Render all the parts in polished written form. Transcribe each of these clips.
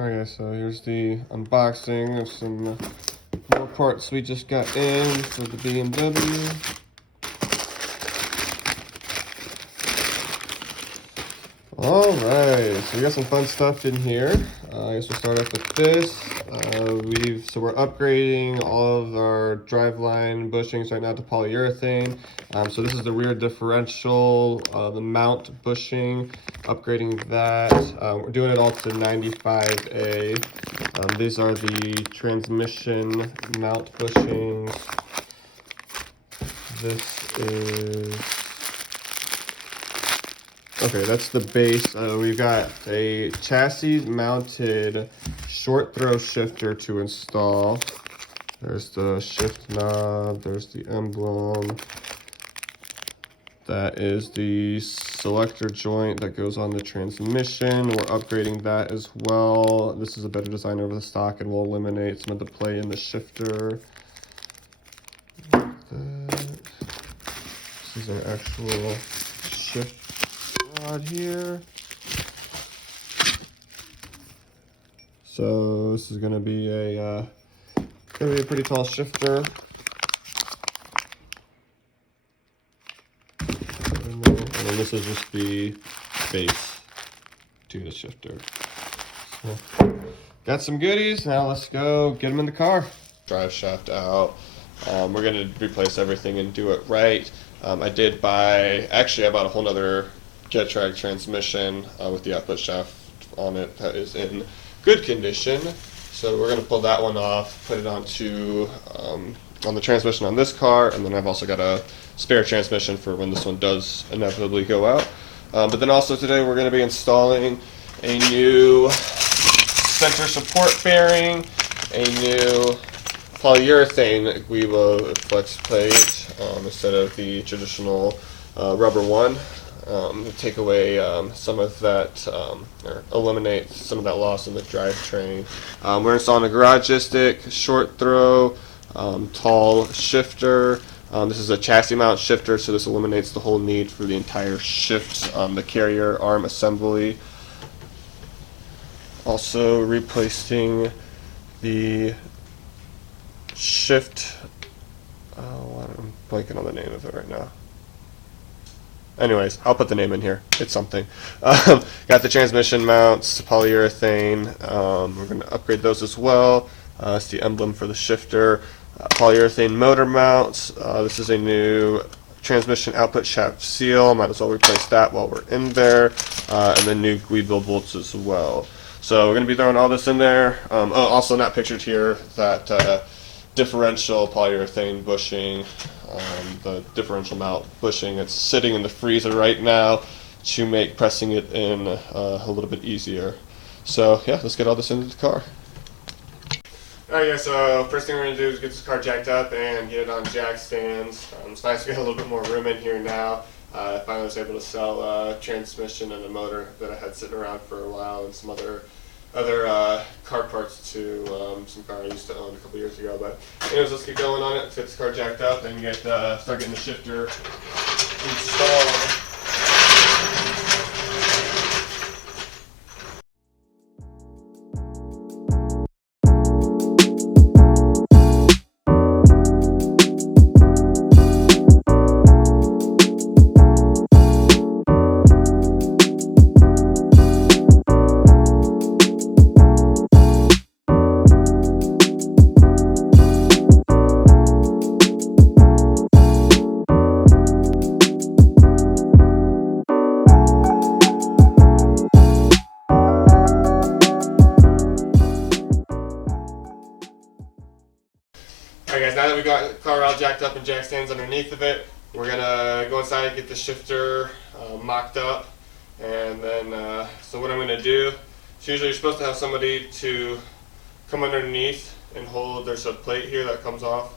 Alright guys, so here's the unboxing of some more parts we just got in for the BMW. Alright, so we got some fun stuff in here. I guess we'll start off with this. We're upgrading all of our driveline bushings right now to polyurethane. So this is the rear differential, the mount bushing, upgrading that. We're doing it all to 95A. These are the transmission mount bushings. This is... Okay, that's the base. We've got a chassis mounted short throw shifter to install. There's the shift knob, there's the emblem. That is the selector joint that goes on the transmission. We're upgrading that as well. This is a better design over the stock and will eliminate some of the play in the shifter. This is an actual shift rod here. So this is going to be a pretty tall shifter. And then this is just the base to the shifter. So, got some goodies. Now let's go get them in the car. Drive shaft out. We're going to replace everything and do it right. I bought a whole nother Garagistic transmission with the output shaft on it that is in good condition. So we're going to pull that one off, put it onto on the transmission on this car, and then I've also got a spare transmission for when this one does inevitably go out. But then also today we're going to be installing a new center support bearing, a new polyurethane Weevo flex plate instead of the traditional rubber one. To take away some of that, or eliminate some of that loss in the drivetrain. We're installing a Garagistic short throw tall shifter. This is a chassis mount shifter, so this eliminates the whole need for the entire shift the carrier arm assembly. Also replacing the shift, I'm blanking on the name of it right now. Anyways, I'll put the name in here. It's something. Got the transmission mounts, polyurethane. We're going to upgrade those as well. It's the emblem for the shifter. Polyurethane motor mounts. This is a new transmission output shaft seal. Might as well replace that while we're in there. And then new Weevo bolts as well. So we're going to be throwing all this in there. Also not pictured here, that differential polyurethane bushing. The differential mount bushing, it's sitting in the freezer right now to make pressing it in a little bit easier. So yeah, let's get all this into the car. Alright guys, so first thing we're going to do is get this car jacked up and get it on jack stands. It's nice to get a little bit more room in here now. I finally was able to sell a transmission and a motor that I had sitting around for a while, and some other car parts to some car I used to own a couple years ago. But anyways, let's get going on it. Let's get this car jacked up and start getting the shifter installed. Alright guys, now that we got the car all jacked up and jack stands underneath of it, we're going to go inside and get the shifter mocked up. And then, so what I'm going to do, is usually you're supposed to have somebody to come underneath and hold, there's a plate here that comes off.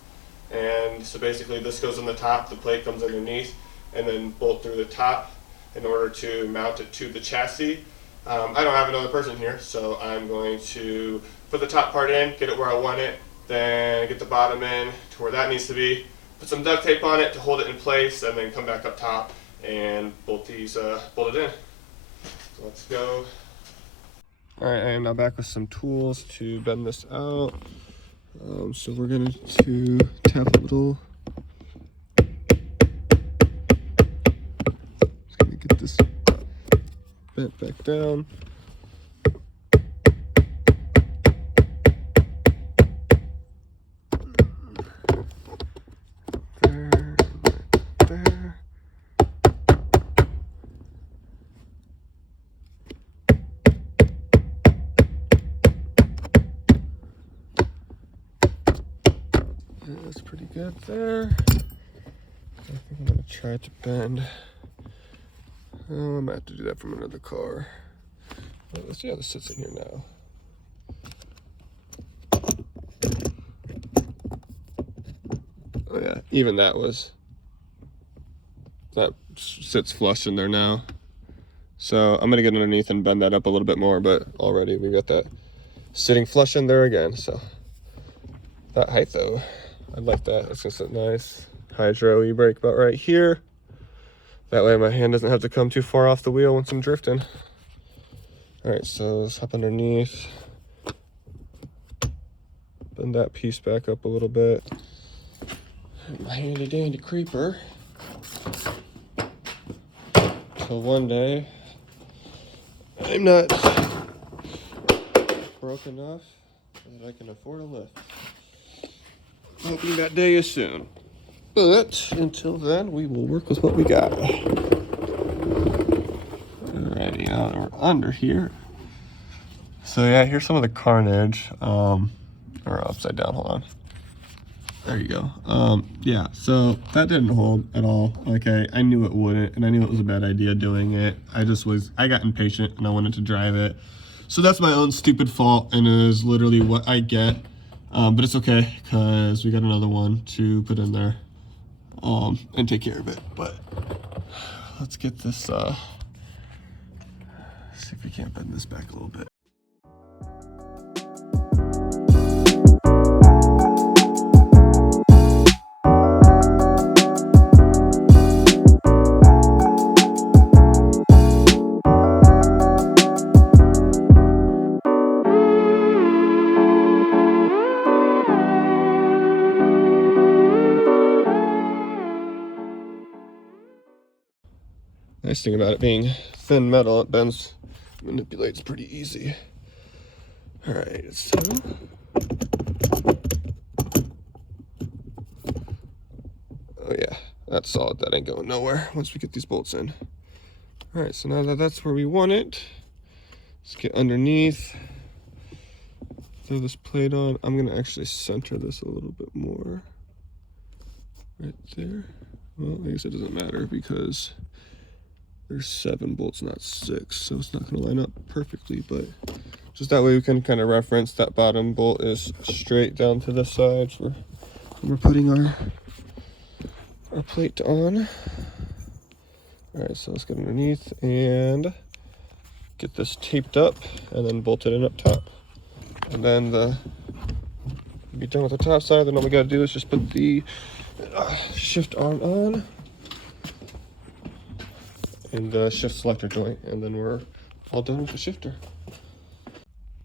And so basically this goes on the top, the plate comes underneath, and then bolt through the top in order to mount it to the chassis. I don't have another person here, so I'm going to put the top part in, get it where I want it, then get the bottom in to where that needs to be, put some duct tape on it to hold it in place, and then come back up top and bolt it in. So let's go. All right, I am now back with some tools to bend this out. So we're going to tap a little. Just going to get this bent back down. There, there. That's pretty good there. I think I'm going to try to bend. Oh, I might have to do that from another car. Well, let's see how this sits in here now. Oh yeah, even that sits flush in there now. So I'm gonna get underneath and bend that up a little bit more, but already we got that sitting flush in there again. So that height though, I like that. It's gonna sit nice. Hydro e-brake about right here. That way my hand doesn't have to come too far off the wheel once I'm drifting. All right, so let's hop underneath. Bend that piece back up a little bit. My handy dandy creeper. So one day, I'm not broke enough that I can afford a lift. Hoping that day is soon. But until then, we will work with what we got. Alrighty, now we're under here. So yeah, here's some of the carnage. Or upside down, hold on. There you go. Yeah, so that didn't hold at all. Like I knew it wouldn't, and I knew it was a bad idea doing it. I got impatient and I wanted to drive it. So that's my own stupid fault, and it is literally what I get. But it's okay, because we got another one to put in there and take care of it. But let's get this, see if we can't bend this back a little bit. Nice thing about it being thin metal, it manipulates pretty easy. All right, so oh yeah, that's solid. That ain't going nowhere once we get these bolts in. All right, so now that that's where we want it, let's get underneath. Throw this plate on. I'm gonna actually center this a little bit more. Right there. Well, I guess it doesn't matter because there's 7 bolts, not 6, so it's not going to line up perfectly, but just that way we can kind of reference that bottom bolt is straight down to the sides where we're putting our plate on. All right, so let's get underneath and get this taped up and then bolted in up top. And then be done with the top side. Then all we got to do is just put the shift arm on and the shift selector joint, and then we're all done with the shifter.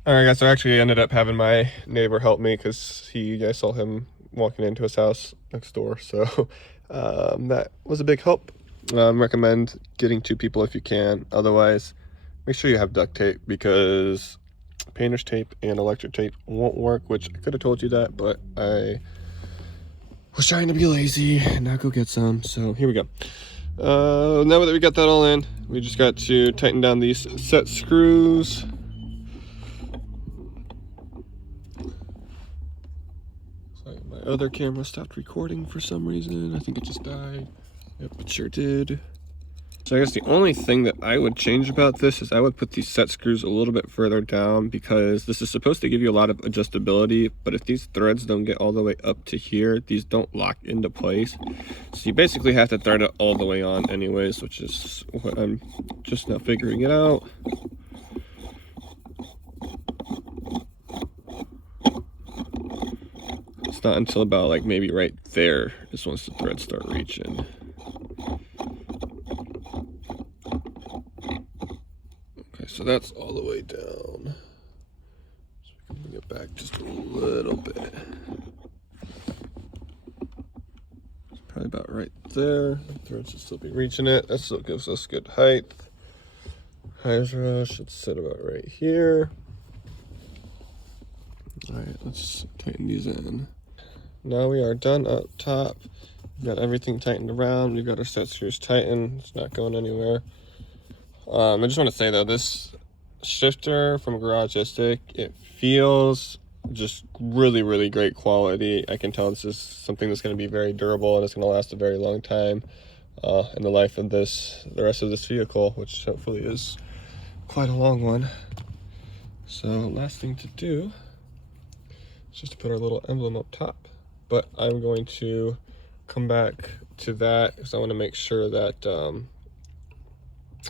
All right, guys, so I actually ended up having my neighbor help me because I saw him walking into his house next door, so that was a big help. Recommend getting 2 people if you can. Otherwise, make sure you have duct tape, because painter's tape and electric tape won't work, which I could have told you that, but I was trying to be lazy and not go get some, so here we go. Now that we got that all in, we just got to tighten down these set screws. Sorry, my other camera stopped recording for some reason. I think it just died. Yep, it sure did. So I guess the only thing that I would change about this is I would put these set screws a little bit further down, because this is supposed to give you a lot of adjustability, but if these threads don't get all the way up to here, these don't lock into place. So you basically have to thread it all the way on anyways, which is what I'm just now figuring it out. It's not until about like maybe right there is once the threads start reaching. So that's all the way down. back just a little bit. It's probably about right there. The thread should still be reaching it. That still gives us good height. Hydra should sit about right here. All right, let's tighten these in. Now we are done up top. We've got everything tightened around. We've got our set screws tightened. It's not going anywhere. I just want to say though, this shifter from Garagistic, it feels just really, really great quality. I can tell this is something that's going to be very durable and it's going to last a very long time in the life of the rest of this vehicle, which hopefully is quite a long one. So last thing to do is just to put our little emblem up top. But I'm going to come back to that because I want to make sure that I'm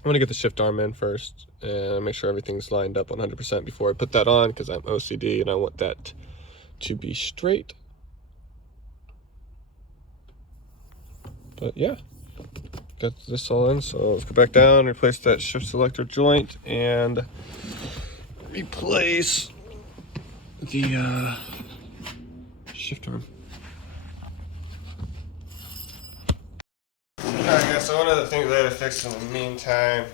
going to get the shift arm in first and make sure everything's lined up 100% before I put that on, because I'm OCD and I want that to be straight. But yeah, got this all in, so let's go back down, replace that shift selector joint, and replace the shift arm. Alright guys, so one of the things I had to fix in the meantime,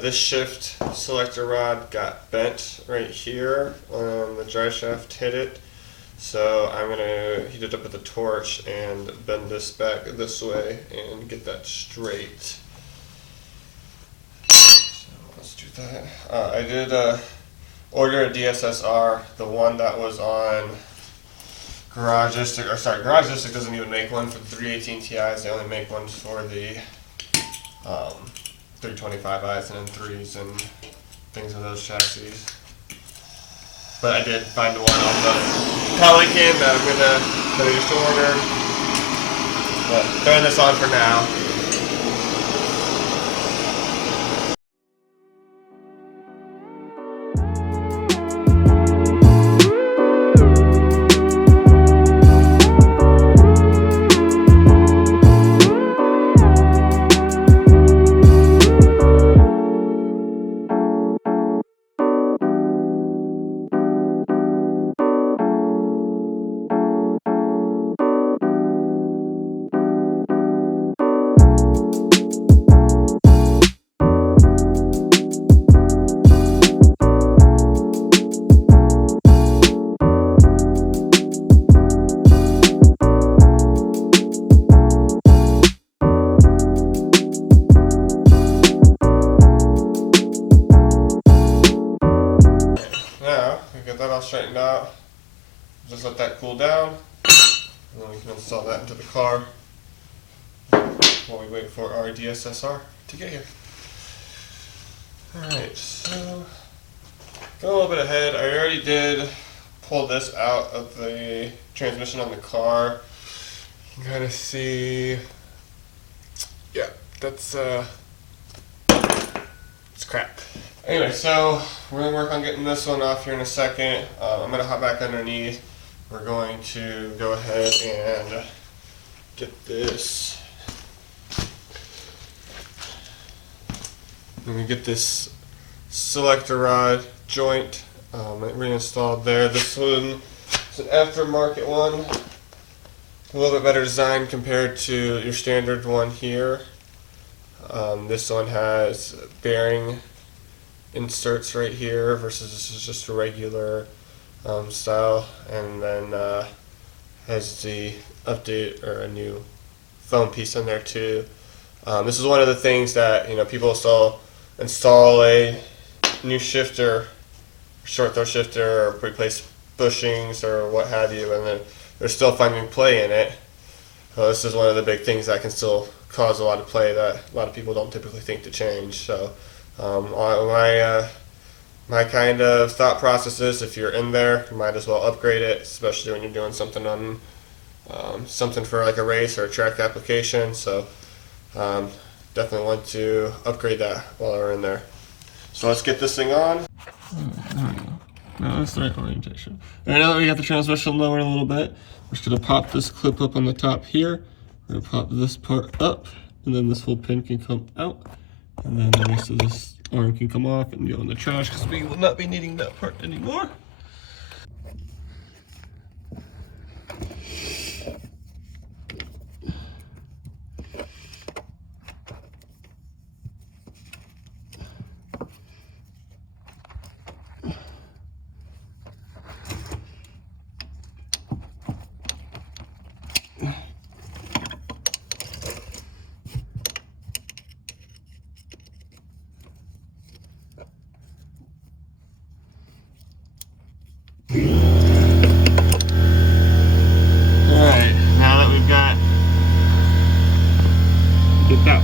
this shift selector rod got bent right here when the drive shaft hit it. So I'm going to heat it up with a torch and bend this back this way and get that straight. So let's do that. I did order a DSSR, the one that was on Garagistic, or sorry, Garagistic doesn't even make one for the 318 Ti's. They only make ones for the 325Is and M3s and things of those chassis. But I did find one on the Pelican that I used to order. But throwing this on for now. Straightened out. Just let that cool down, and then we can install that into the car while we wait for our DSSR to get here. Alright, so go a little bit ahead. I already did pull this out of the transmission on the car. You can kind of see, yeah, that's it's cracked. Anyway, so we're going to work on getting this one off here in a second. I'm going to hop back underneath. We're going to go ahead and get this. I'm going to get this selector rod joint reinstalled there. This one is an aftermarket one. A little bit better design compared to your standard one here. This one has bearing inserts right here versus this is just a regular style, and then has the update or a new foam piece in there too. This is one of the things that people still install a new shifter, short throw shifter, or replace bushings or what have you, and then they're still finding play in it. So this is one of the big things that can still cause a lot of play that a lot of people don't typically think to change. So my kind of thought process is, if you're in there, you might as well upgrade it, especially when you're doing something on something for like a race or a track application. So definitely want to upgrade that while we're in there. So let's get this thing on. No, that's the right orientation. All right, now that we got the transmission lowered a little bit, we're just going to pop this clip up on the top here. We're going to pop this part up, and then this whole pin can come out. And then the rest of this arm can come off and go in the trash because we will not be needing that part anymore.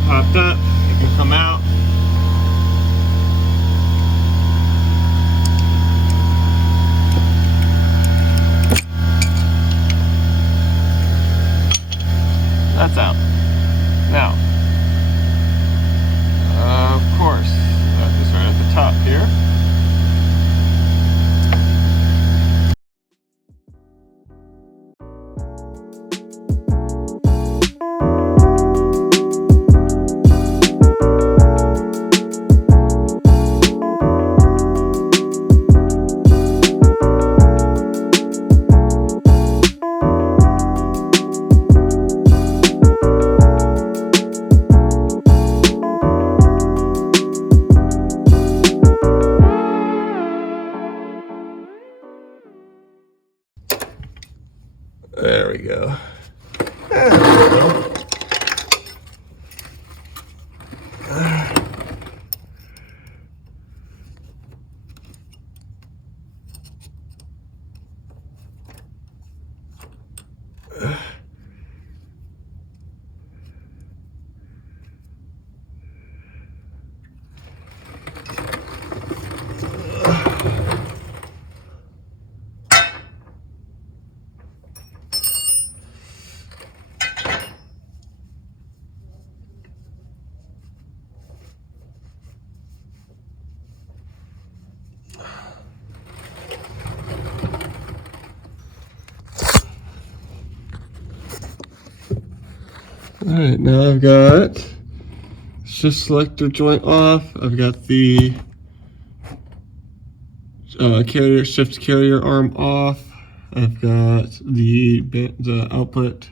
popped up. It can come out. That's out. Now, of course, that is right at the top here. There we go. Alright, now I've got shift selector joint off. I've got the shift carrier arm off. I've got the output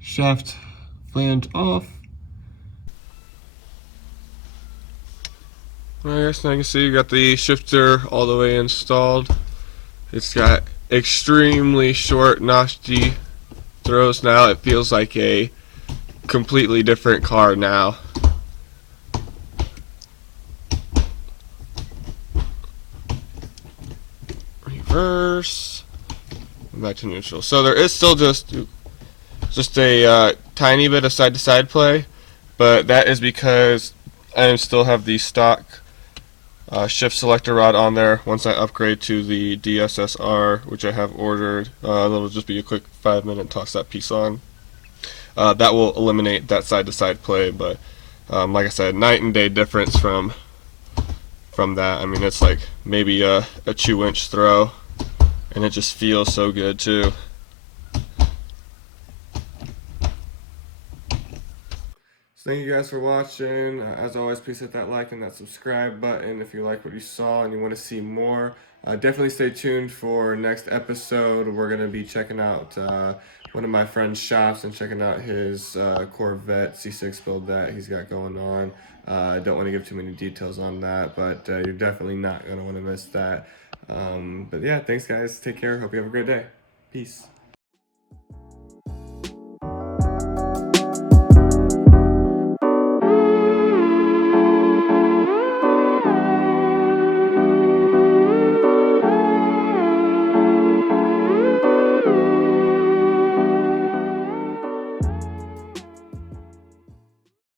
shaft flange off. Alright, so now you can see you got the shifter all the way installed. It's got extremely short notchy throws now. It feels like a completely different car now. Reverse, back to neutral. So there is still just a tiny bit of side-to-side play, but that is because I still have the stock shift selector rod on there. Once I upgrade to the DSSR, which I have ordered, that'll just be a quick 5-minute toss that piece on. That will eliminate that side-to-side play, but like I said, night and day difference from that. I mean, it's like maybe a 2-inch throw, and it just feels so good too. So thank you guys for watching. As always, please hit that like and that subscribe button if you like what you saw and you want to see more. Definitely stay tuned for next episode. We're going to be checking out one of my friend's shops and checking out his Corvette C6 build that he's got going on. I don't want to give too many details on that, but you're definitely not going to want to miss that. But yeah, thanks guys. Take care. Hope you have a great day. Peace.